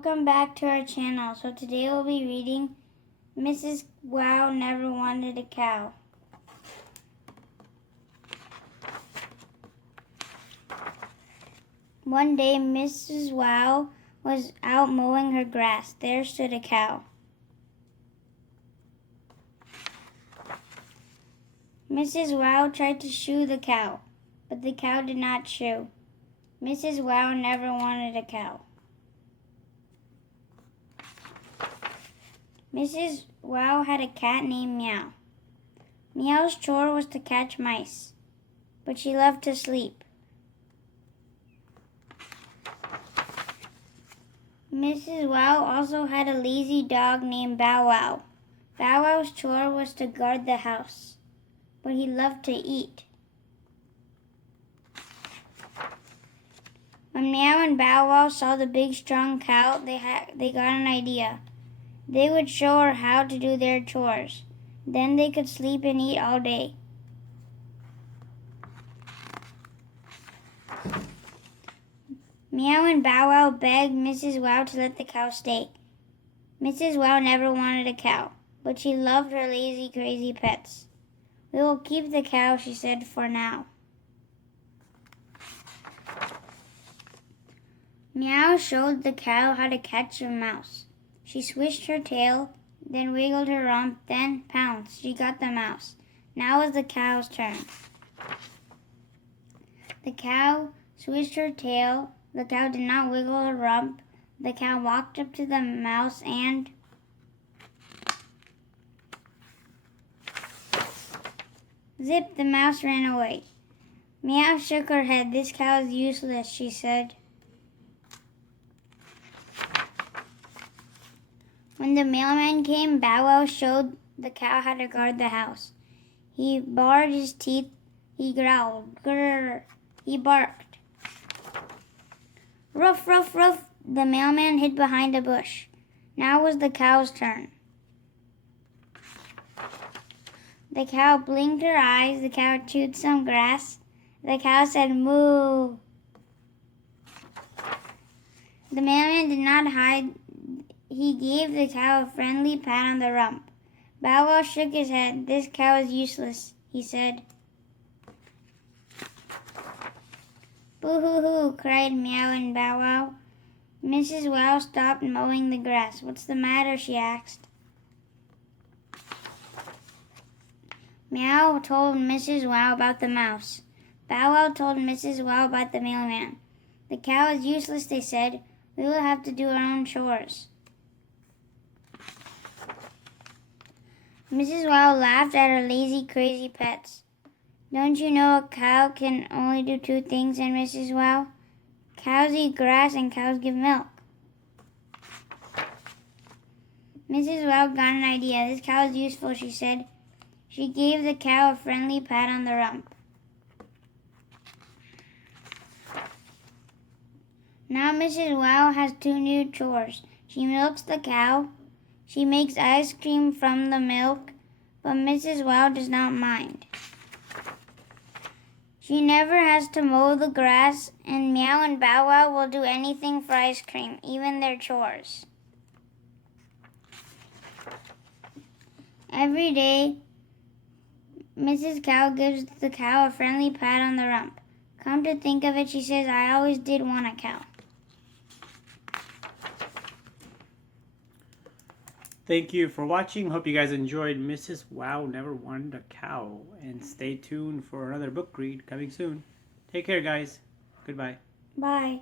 Welcome back to our channel. So today we'll be reading Mrs. Wow Never Wanted a Cow. One day Mrs. Wow was out mowing her grass. There stood a cow. Mrs. Wow tried to shoo the cow, but the cow did not shoo. Mrs. Wow never wanted a cow. Mrs. Wow had a cat named Meow. Meow's chore was to catch mice, but she loved to sleep. Mrs. Wow also had a lazy dog named Bow Wow. Bow Wow's chore was to guard the house, but he loved to eat. When Meow and Bow Wow saw the big strong cow, they got an idea. They would show her how to do their chores. Then they could sleep and eat all day. Meow and Bow Wow begged Mrs. Wow to let the cow stay. Mrs. Wow never wanted a cow, but she loved her lazy, crazy pets. We will keep the cow, she said, for now. Meow showed the cow how to catch a mouse. She swished her tail, then wiggled her rump, then pounced. She got the mouse. Now was the cow's turn. The cow swished her tail. The cow did not wiggle her rump. The cow walked up to the mouse and zip, the mouse ran away. Meow shook her head. This cow is useless, she said. When the mailman came, Bow Wow showed the cow how to guard the house. He bared his teeth. He growled. Grrr. He barked. Ruff, ruff, ruff. The mailman hid behind a bush. Now was the cow's turn. The cow blinked her eyes. The cow chewed some grass. The cow said, moo. The mailman did not hide. He gave the cow a friendly pat on the rump. Bow Wow shook his head. This cow is useless, he said. Boo-hoo-hoo, cried Meow and Bow Wow. Mrs. Wow stopped mowing the grass. What's the matter, she asked. Meow told Mrs. Wow about the mouse. Bow Wow told Mrs. Wow about the mailman. The cow is useless, they said. We will have to do our own chores. Mrs. Wow laughed at her lazy, crazy pets. Don't you know a cow can only do two things? And Mrs. Wow, cows eat grass and cows give milk. Mrs. Wow got an idea. This cow is useful, she said. She gave the cow a friendly pat on the rump. Now Mrs. Wow has two new chores. She milks the cow. She makes ice cream from the milk, but Mrs. Wow does not mind. She never has to mow the grass, and Meow and Bow Wow will do anything for ice cream, even their chores. Every day, Mrs. Cow gives the cow a friendly pat on the rump. Come to think of it, she says, I always did want a cow. Thank you for watching. Hope you guys enjoyed Mrs. Wow Never Wanted a Cow. And stay tuned for another book read coming soon. Take care, guys. Goodbye. Bye.